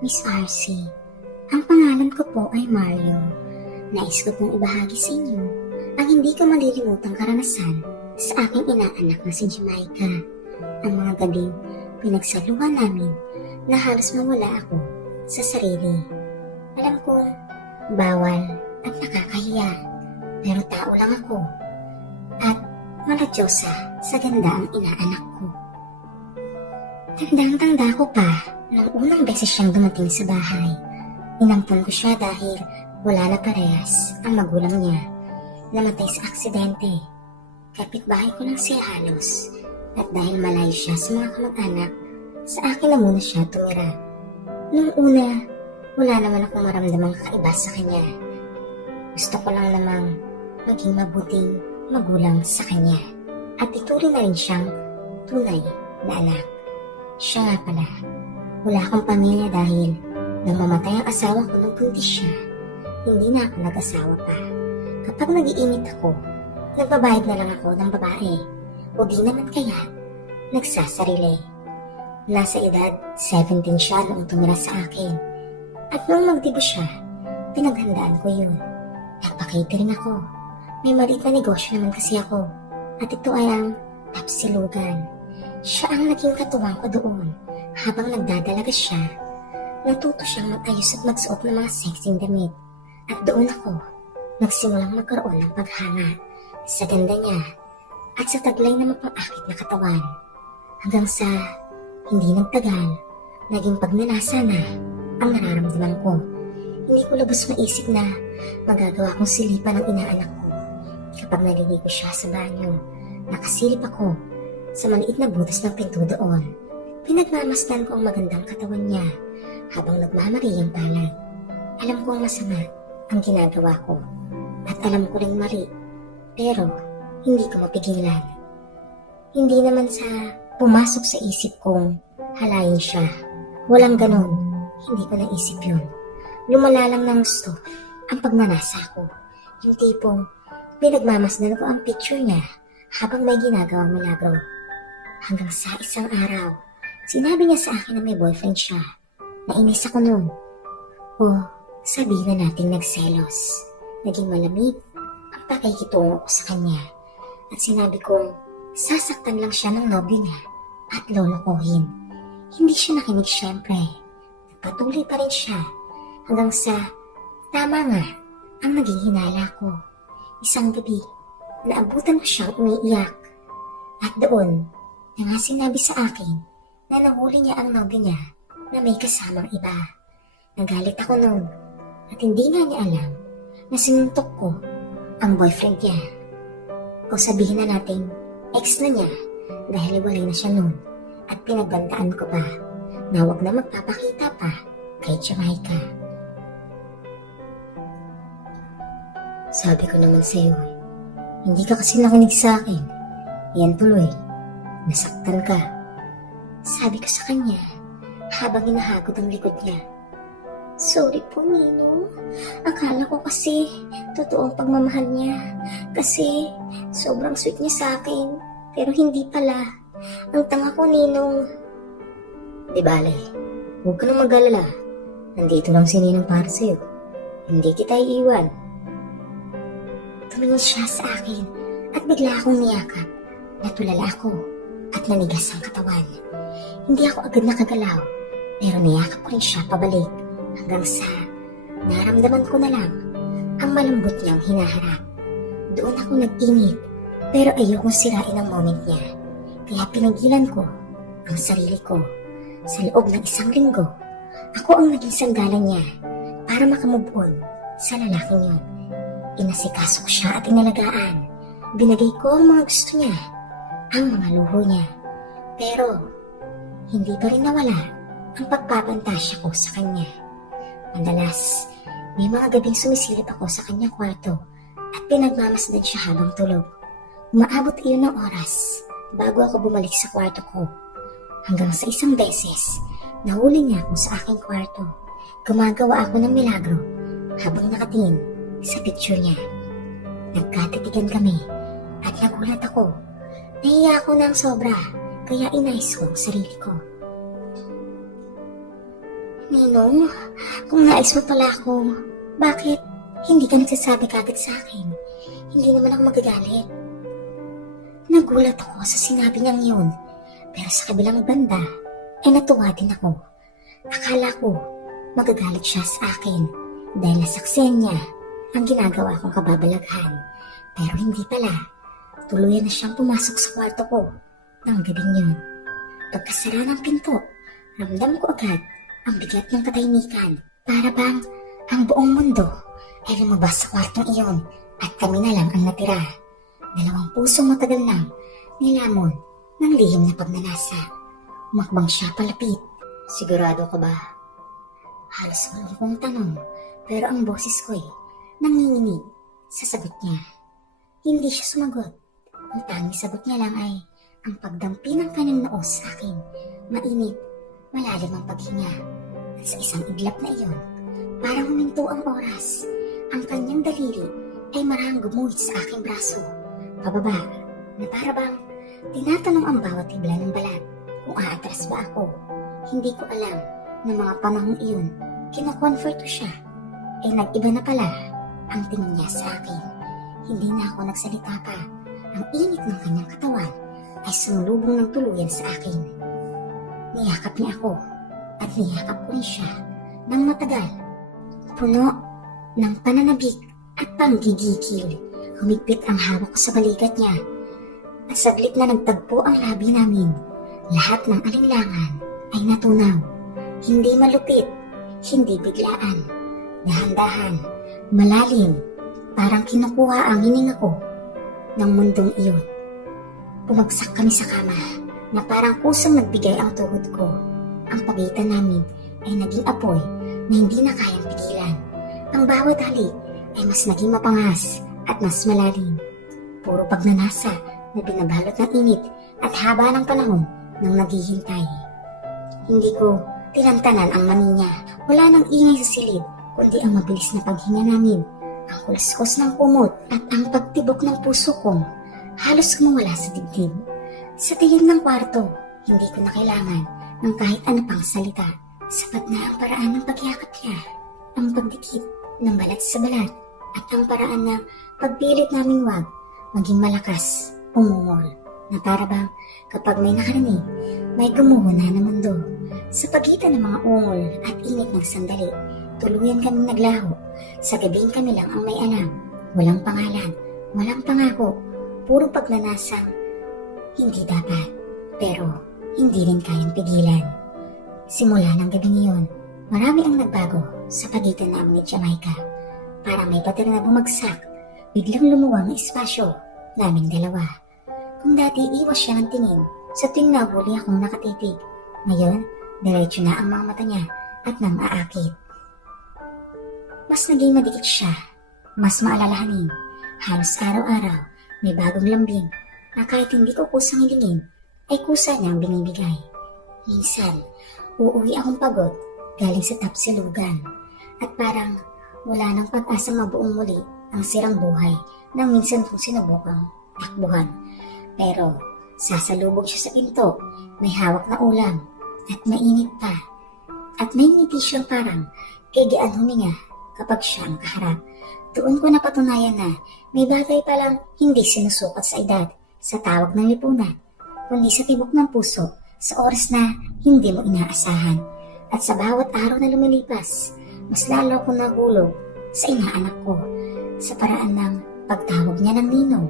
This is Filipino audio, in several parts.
Miss RC, ang pangalan ko po ay Mario. Nais ko pong ibahagi sa inyo ang hindi ko malilimutang karanasan sa aking inaanak na si Jamaica. Ang mga gabing pinagsaluhan namin na halos mawala ako sa sarili. Alam kong bawal at nakakahiya, pero tao lang ako at maladyosa sa ganda ang inaanak ko. Tandang-tanda ko pa nung unang beses siyang dumating sa bahay. Inampun ko siya dahil wala na parehas ang magulang niya. Namatay sa aksidente. Kapitbahay ko lang siya halos. At dahil malayo siya sa mga kamag-anak, sa akin na muna siya tumira. Nung una, wala naman akong maramdamang kakaiba sa kanya. Gusto ko lang namang maging mabuting magulang sa kanya. At ituring na rin siyang tunay na anak. Siya nga pala, wala akong pamilya dahil nang mamatay ang asawa ko nung buntis siya, hindi na ako nag-asawa pa. Kapag nag-iinit ako, nagbabayad na lang ako ng babae o di naman kaya nagsasarili. Nasa edad 17 siya noong tumira sa akin at noong magdibo siya, pinaghandaan ko yun. Nagpa-catering ako. May maliit na negosyo naman kasi ako at ito ay ang tapsilugan. Siya ang naging katuwang ko doon. Habang nagdadalaga siya, natuto siyang mag-ayos at magsuot ng mga sexing damit. At doon ako, nagsimulang magkaroon ng paghanga sa ganda niya at sa taglay na mapang-akit na katawan. Hanggang sa hindi nagtagal, naging pagnanasa na ang nararamdaman ko. Hindi ko lubos maisip na magagawa kong silipan ang inaanak ko. Kapag naliligo siya sa banyo, nakasilip ako sa maliit na butas ng pinto doon. Pinagmamasdan ko ang magandang katawan niya habang nagmamariyang palad. Alam kong masama ang ginagawa ko at alam ko ring mali, pero hindi ko mapigilan. Hindi naman sa pumasok sa isip kong halayin siya. Walang ganon, hindi ko naisip yun. Lumala lang ng gusto ang pagnanasa ko. Yung tipong pinagmamasdan ko ang picture niya habang may ginagawang milagro. Hanggang sa isang araw, sinabi niya sa akin na may boyfriend siya. Nainis ako noon. O sabihin na nating nagselos. Naging malamig ang pakikitungo ko sa kanya. At sinabi kong sasaktan lang siya ng nobyo niya at lolokohin. Hindi siya nakinig syempre. Nagpatuloy pa rin siya hanggang sa tama nga ang naging hinala ko. Isang gabi, naabutan ko siyang umiiyak. At doon, na nga sinabi sa akin na nahuli niya ang nobyo niya na may kasamang iba. Nagalit ako noon at hindi nga niya alam na sinuntok ko ang boyfriend niya. O sabihin na natin, ex na niya dahil walay na siya noon at pinagbandaan ko pa na huwag na magpapakita pa kay Jamaica. Sabi ko naman sa iyo, hindi ka kasi nakinig sa akin. Yan tuloy. Nasaktan ka. Sabi ko sa kanya habang hinahagod ang likod niya. Sorry po, Ninong. Akala ko kasi totoong pagmamahal niya. Kasi sobrang sweet niya sa akin. Pero hindi pala. Ang tanga ko, Ninong. Di bale, huwag ka nang mag-alala. Nandito lang si Ninong para sa'yo. Hindi kita iiwan. Tumingin siya sa akin at bigla akong niyakap. Natulala ako at nanigas ang katawan. Hindi ako agad nakagalaw, pero niyakap ko rin siya pabalik hanggang sa naramdaman ko na lang ang malambot niyang hinaharap. Doon ako nag-init, pero ayokong sirain ang moment niya. Kaya pinagilan ko ang sarili ko. Sa loob ng isang linggo, ako ang naging sanggalan niya para makamove on sa lalaking yun. Inasikaso ko siya at inalagaan. Binigay ko ang mga gusto niya, ang mga luho niya. Pero hindi pa rin nawala ang pagpapantasya ko sa kanya. Madalas, may mga gabing sumisilip ako sa kanyang kwarto at pinagmamasdan siya habang tulog. Umaabot iyon ng oras bago ako bumalik sa kwarto ko. Hanggang sa isang beses, nahuli niya ako sa aking kwarto. Gumagawa ako ng milagro habang nakatingin sa picture niya. Nagkatitigan kami at nagulat ako. Nahiya ako ng sobra, kaya inayos ko ang sarili ko. Ninong, kung nais mo pala ako, bakit hindi ka nagsasabi kagad sa akin? Hindi naman ako magagalit. Nagulat ako sa sinabi niyang yun, pero sa kabilang banda, ay natuwa din ako. Akala ko, magagalit siya sa akin dahil nasaksihan niya ang ginagawa kong kababalaghan. Pero hindi pala, tuluyan na siyang pumasok sa kwarto ko ng gabing yun. Pagkasara ng pinto, ramdam ko agad ang bigat ng katahimikan. Para bang ang buong mundo ay lumabas sa kwartong iyon at kami na lang ang natira. Dalawang pusong matagal nang nilamon ng lihim na pagnanasa. Umakbang siya palapit. Sigurado ka ba? Halos walang kong tanong, pero ang boses ko'y nanginginig sa sagot niya. Hindi siya sumagot. Ang tanging sagot niya lang ay ang pagdampi ng kanyang noo sa akin. Mainit, malalim ang paghinga. At sa isang iglap na iyon, parang huminto ang oras. Ang kanyang daliri ay marahang gumuhit sa aking braso. Pababa, na para bang tinatanong ang bawat hibla ng balat kung aatras ba ako. Hindi ko alam na mga panahong iyon, kinakomfort ko siya. Ay nag-iba na pala ang tingin niya sa akin. Hindi na ako nagsalita pa. Ang init ng kanyang katawan ay sumulubong ng tuluyan sa akin. Niyakap niya ako at niyakap ko rin siya ng matagal. Puno ng pananabik at panggigikil. Humigpit ang hawak ko sa balikat niya. At saglit na nagtagpo ang labi namin. Lahat ng alinlangan ay natunaw. Hindi malupit, hindi biglaan. Dahan-dahan, malalim, parang kinukuha ang hininga ko ng mundong iyon. Pumagsak kami sa kama na parang kusang nagbigay ang tuhod ko. Ang pagitan namin ay naging apoy na hindi na kayang pigilan. Ang bawat halik ay mas naging mapangas at mas malalim. Puro pagnanasa na binabalot ng init at haba ng panahon nang naghihintay. Hindi ko tinantanan ang mani niya. Wala nang ingay sa silid, kundi ang mabilis na paghinga namin, ang kuliskos ng kumot at ang pagtibok ng puso kong halos kumawala sa dibdib. Sa tingin ng kwarto, hindi ko na kailangan ng kahit ano pang salita. Sapat na ang paraan ng pagyakap niya, ang pagdikit ng balat sa balat, at ang paraan ng pagpilit naming wag maging malakas, umungol, na para bang kapag may nakarinig, may gumuho na ng mundo. Sa pagitan ng mga ungol at init ng sandali, tuluyan kaming naglaho. Sa gabing kami lang ang may alam. Walang pangalan, walang pangako, puro pagnanasang hindi dapat, pero hindi rin kayang pigilan. Simula ng gabing iyon, marami ang nagbago sa pagitan namin ni Jamaica. Parang may pader na bumagsak, biglang lumuwang ang espasyo naming dalawa. Kung dati iwas siya ng tingin sa tuwing nahuli akong nakatitig, ngayon diretso na ang mga mata niya at nang aakit. Mas naging madikit siya, mas maalalahanin. Halos araw-araw may bagong lambing na kahit hindi ko kusang hilingin ay kusa niyang binibigay. Minsan, uuwi akong pagod galing sa tapsilugan at parang wala nang pag-asang mabuong muli ang sirang buhay nang minsan kong sinubukang takbuhan. Pero sasalubog siya sa pinto, may hawak na ulam at mainit pa. At may ngiti siyang parang kayaan huminga kapag siya ang kaharap. Doon ko napatunayan na may bagay palang hindi sinusukat sa edad, sa tawag ng lipunan, kundi sa tibok ng puso, sa oras na hindi mo inaasahan. At sa bawat araw na lumilipas, mas lalo akong nahulog sa inaanak ko, sa paraan ng pagtawag niya ng ninong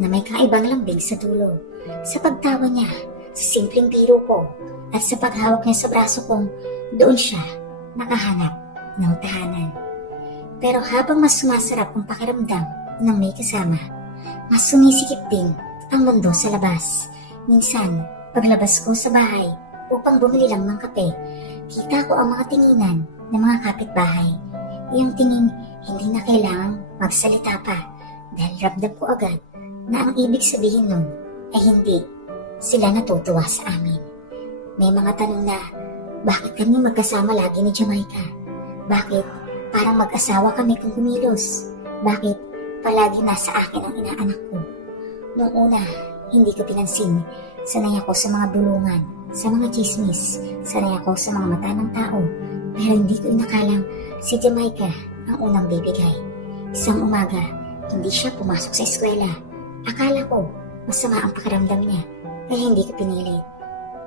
na may kaibang lambing sa dulo, sa pagtawa niya sa simpleng biro ko, at sa paghawak niya sa braso kong doon siya nakahanap ng tahanan. Pero habang mas sumasarap ang pakiramdam ng may kasama, mas sumisikip din ang mundo sa labas. Minsan, paglabas ko sa bahay upang bumili lang ng kape, kita ko ang mga tinginan ng mga kapitbahay. Yung tingin hindi na kailangang magsalita pa dahil ramdam ko agad na ang ibig sabihin nun ay hindi sila natutuwa sa amin. May mga tanong na bakit kami magkasama lagi ni Jamaica? Bakit parang mag-asawa kami kung kumilos? Bakit palagi nasa akin ang inaanak ko? Noong una, hindi ko pinansin. Sanay ako sa mga bulungan, sa mga chismis. Sanay ako sa mga mata ng tao Pero hindi ko inakalang si Jamaica ang unang bibigay. Isang umaga, hindi siya pumasok sa eskwela. Akala ko masama ang pakiramdam niya, kaya hindi ko pinilit.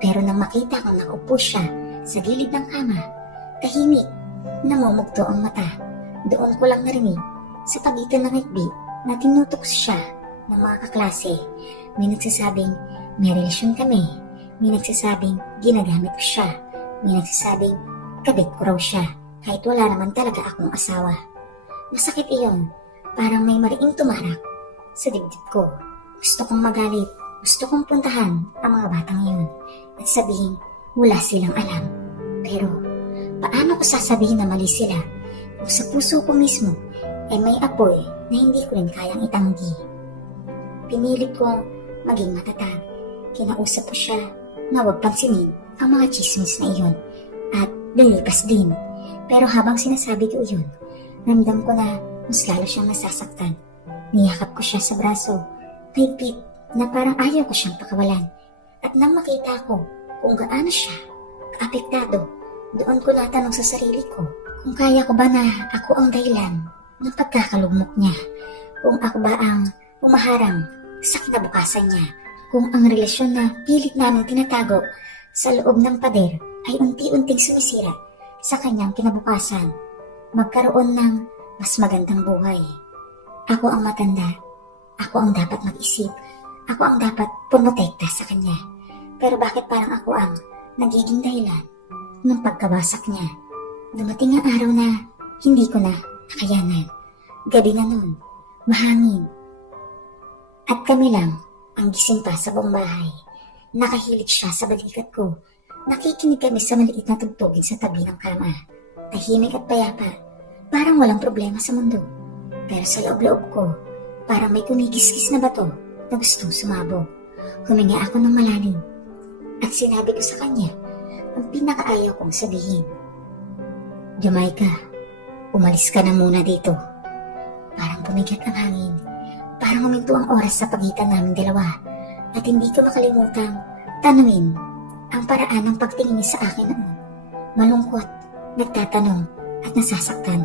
Pero nang makita kong nakaupo siya sa gilid ng kama, tahimik, namumugto ang mata. Doon ko lang narinig sa pagitan ng ngitbit na tinutok siya ng mga kaklase. May nagsasabing may relasyon kami. May nagsasabing ginagamit ko siya. May nagsasabing kabit ko raw siya kahit wala naman talaga akong asawa. Masakit iyon, parang may mariing tumarak sa dibdib ko. Gusto kong magalit, gusto kong puntahan ang mga batang iyon at sabihin wala silang alam. Pero paano ko sasabihin na mali sila kung sa puso ko mismo ay may apoy na hindi ko rin kayang itanggi? Pinilit kong maging matatag. Kinausap ko siya na huwag pansinin ang mga chismis na iyon at lilipas din. Pero habang sinasabi ko iyon, ramdam ko na mas lalo siyang nasasaktan. Niyakap ko siya sa braso, pigpit na parang ayaw ko siyang pakawalan. At nang makita ko kung gaano siya kaapektado, doon ko natanong sa sarili ko kung kaya ko ba na ako ang dahilan ng pagkakalugmok niya, kung ako ba ang umaharang sa kinabukasan niya, kung ang relasyon na pilit namin tinatago sa loob ng pader ay unti-unting sumisira sa kanyang kinabukasan, magkaroon ng mas magandang buhay. Ako ang matanda, ako ang dapat mag-isip, ako ang dapat pumotekta sa kanya. Pero bakit parang ako ang nagiging dahilan ng pagkawasak niya? Dumating ang araw na hindi ko na kakayanan. Gabi na nun, mahangin. At kami lang ang gising pa sa buong bahay. Nakahilig siya sa balikat ko. Nakikinig kami sa maliit na tugtugin sa tabi ng kama. Tahimik at payapa, parang walang problema sa mundo. Pero sa loob-loob ko, parang may kumikiskis na bato na gustong sumabog. Huminga ako ng malalim at sinabi ko sa kanya ang pinakaayaw kong sabihin. Jamaica, umalis ka na muna dito. Parang bumigat ang hangin. Parang huminto ang oras sa pagitan namin dalawa at hindi ko makalimutang tanungin ang paraan ng pagtingin niya sa akin noon. Malungkot, nagtatanong at nasasaktan.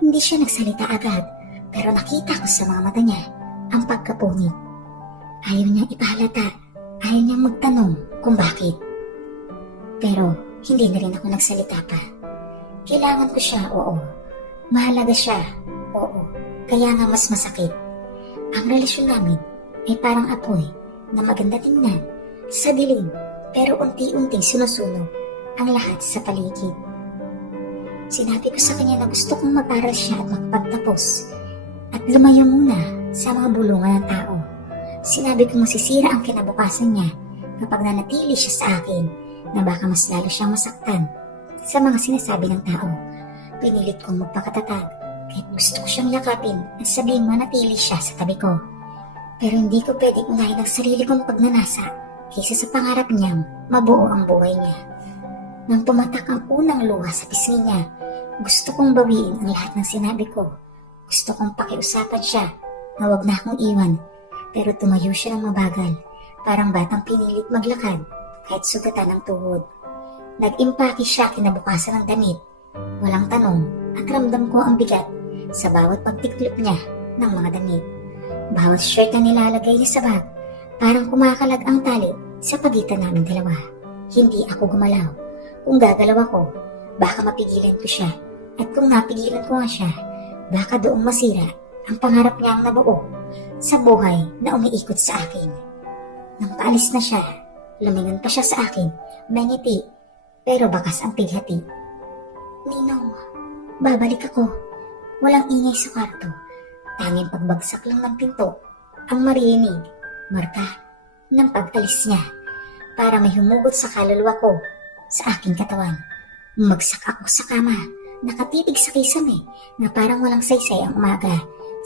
Hindi siya nagsalita agad pero nakita ko sa mga mata niya ang pagkapunit. Ayaw niyang ipahalata, ayaw niyang magtanong kung bakit. Pero hindi na rin ako nagsalita pa. Kailangan ko siya, oo. Mahalaga siya, oo. Kaya nga mas masakit. Ang relasyon namin ay parang apoy na maganda tingnan sa dilim pero unti-unting sinusunog ang lahat sa paligid. Sinabi ko sa kanya na gusto kong mag-aral siya at makapagtapos at lumayo muna sa mga bulungan ng tao. Sinabi kong masisira ang kinabukasan niya kapag nanatili siya sa akin na baka mas lalo siyang masaktan sa mga sinasabi ng tao. Pinilit kong magpakatatag kahit gusto ko siyang yakapin at sabihin manatili siya sa tabi ko. Pero hindi ko pwedeng unahin ang sarili kong pagnanasa kaysa sa pangarap niyang mabuo ang buhay niya. Nang pumatak ang unang luha sa pisngi niya, gusto kong bawiin ang lahat ng sinabi ko. Gusto kong pakiusapan siya na wag na akong iwan, pero tumayo siya ng mabagal, parang batang pinilit maglakad kahit sugatan ang tuhod. Nag-impake siya kinabukasan ng damit. Walang tanong at ramdam ko ang bigat sa bawat pagtiklop niya ng mga damit. Bawat shirt na nilalagay niya sa bag, parang kumakalag ang tali sa pagitan namin dalawa. Hindi ako gumalaw. Kung gagalaw ako, baka mapigilan ko siya. At kung napigilan ko nga siya, baka doong masira ang pangarap niyang nabuo sa buhay na umiikot sa akin. Nang paalis na siya, lumingon pa siya sa akin, may ngiti, pero bakas ang pighati. Ninong, babalik ako. Walang ingay sa kwarto. Tanging pagbagsak lang ng pinto ang marinig, marka ng pag-alis niya. Para may humugot sa kaluluwa ko, sa aking katawan. Magsak ako sa kama, nakatitig sa kisame na parang walang saysay ang umaga.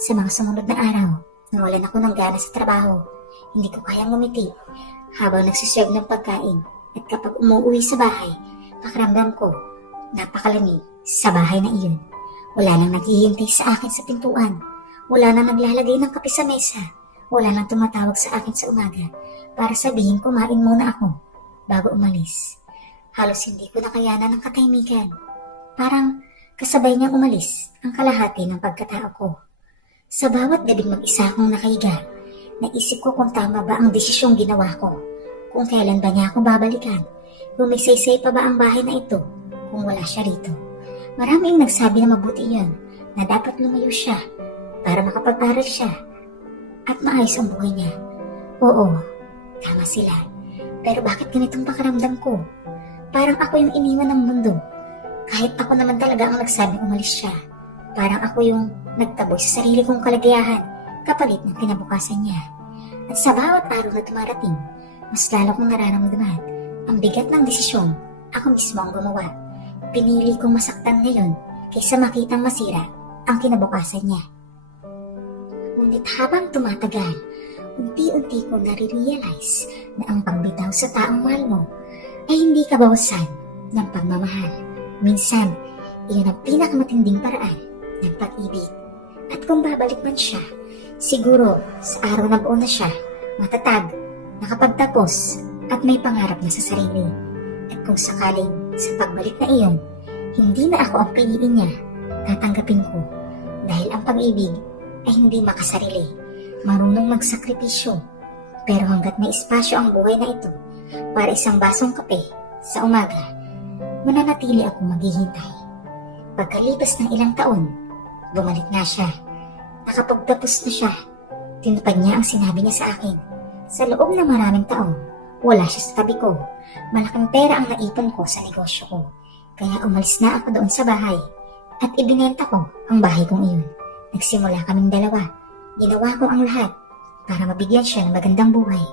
Sa mga sumunod na araw, nawalan ako ng gana sa trabaho. Hindi ko kayang ngumiti habang nagsiserve ng pagkain. At kapag umuwi sa bahay, pakiramdam ko, napakalamig sa bahay na iyon. Wala nang naghihintay sa akin sa pintuan. Wala nang naglalagay ng kape sa mesa. Wala nang tumatawag sa akin sa umaga para sabihin kumain muna ako bago umalis. Halos hindi ko nakayanan ng katahimikan. Parang kasabay niyang umalis ang kalahati ng pagkatao ko. Sa bawat gabing mag-isa akong nakahiga, naisip ko kung tama ba ang desisyong ginawa ko. Kung kailan ba niya ako babalikan. Kung may saysay pa ba ang bahay na ito kung wala siya rito. Maraming nagsabi na mabuti yun, na dapat lumayo siya para makapag-aral siya at maayos ang buhay niya. Oo, tama sila. Pero bakit ganitong pakiramdam ko? Parang ako yung iniwan ng mundo. Kahit ako naman talaga ang nagsabing umalis siya. Parang ako yung nagtaboy sa sarili kong kalagayahan kapalit ng kinabukasan niya. At sa bawat araw na dumarating, mas lalo kong nararamdaman ang bigat ng desisyon ako mismo ang gumawa. Pinili kong masaktan ngayon kaysa makitang masira ang kinabukasan niya. Ngunit habang tumatagal, unti-unti ko nare-realize na ang pagbitaw sa taong mahal mo ay hindi kabawasan ng pagmamahal. Minsan, iyon ang pinakamatinding paraan ng pag-ibig. At kung babalik man siya, siguro sa araw na buo na siya, matatag, nakapagtapos at may pangarap na sa sarili. At kung sakaling sa pagbalik na iyon, hindi na ako ang piliin niya, tatanggapin ko. Dahil ang pag-ibig ay hindi makasarili, marunong magsakripisyo. Pero hanggat may espasyo ang buhay na ito para isang basong kape sa umaga, mananatili akong maghihintay. Pagkalipas ng ilang taon, bumalik na siya. Nakapagtapos na siya. Tinupad niya ang sinabi niya sa akin. Sa loob ng maraming taon, wala siya sa tabi ko. Malaking pera ang naipon ko sa negosyo ko. Kaya umalis na ako doon sa bahay at ibinenta ko ang bahay kong iyon. Nagsimula kaming dalawa. Ginawa ko ang lahat para mabigyan siya ng magandang buhay.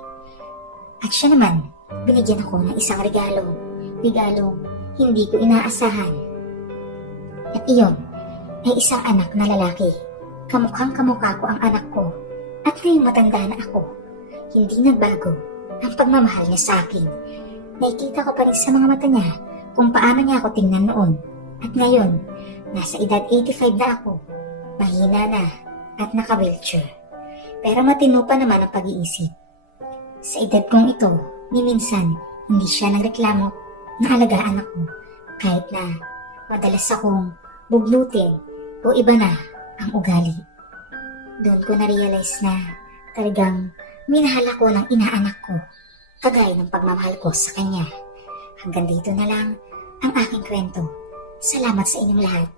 At siya naman, binigyan ako ng isang regalo. Regalong hindi ko inaasahan. At iyon ay isang anak na lalaki. Kamukhang kamukha ko ang anak ko. At ngayong matanda na ako, hindi nagbago ang pagmamahal niya sa akin. Nakikita ko pa rin sa mga mata niya kung paano niya ako tingnan noon. At ngayon, nasa edad 85 na ako, mahina na at naka-wheelchair. Pero matino pa naman ang pag-iisip. Sa edad kong ito, ni minsan hindi siya nagreklamo na alagaan ako kahit na madalas akong bugnutin o iba na ang ugali. Doon ko na-realize na talagang minahal ako ng inaanak ko kagaya ng pagmamahal ko sa kanya. Hanggang dito na lang ang aking kwento. Salamat sa inyong lahat.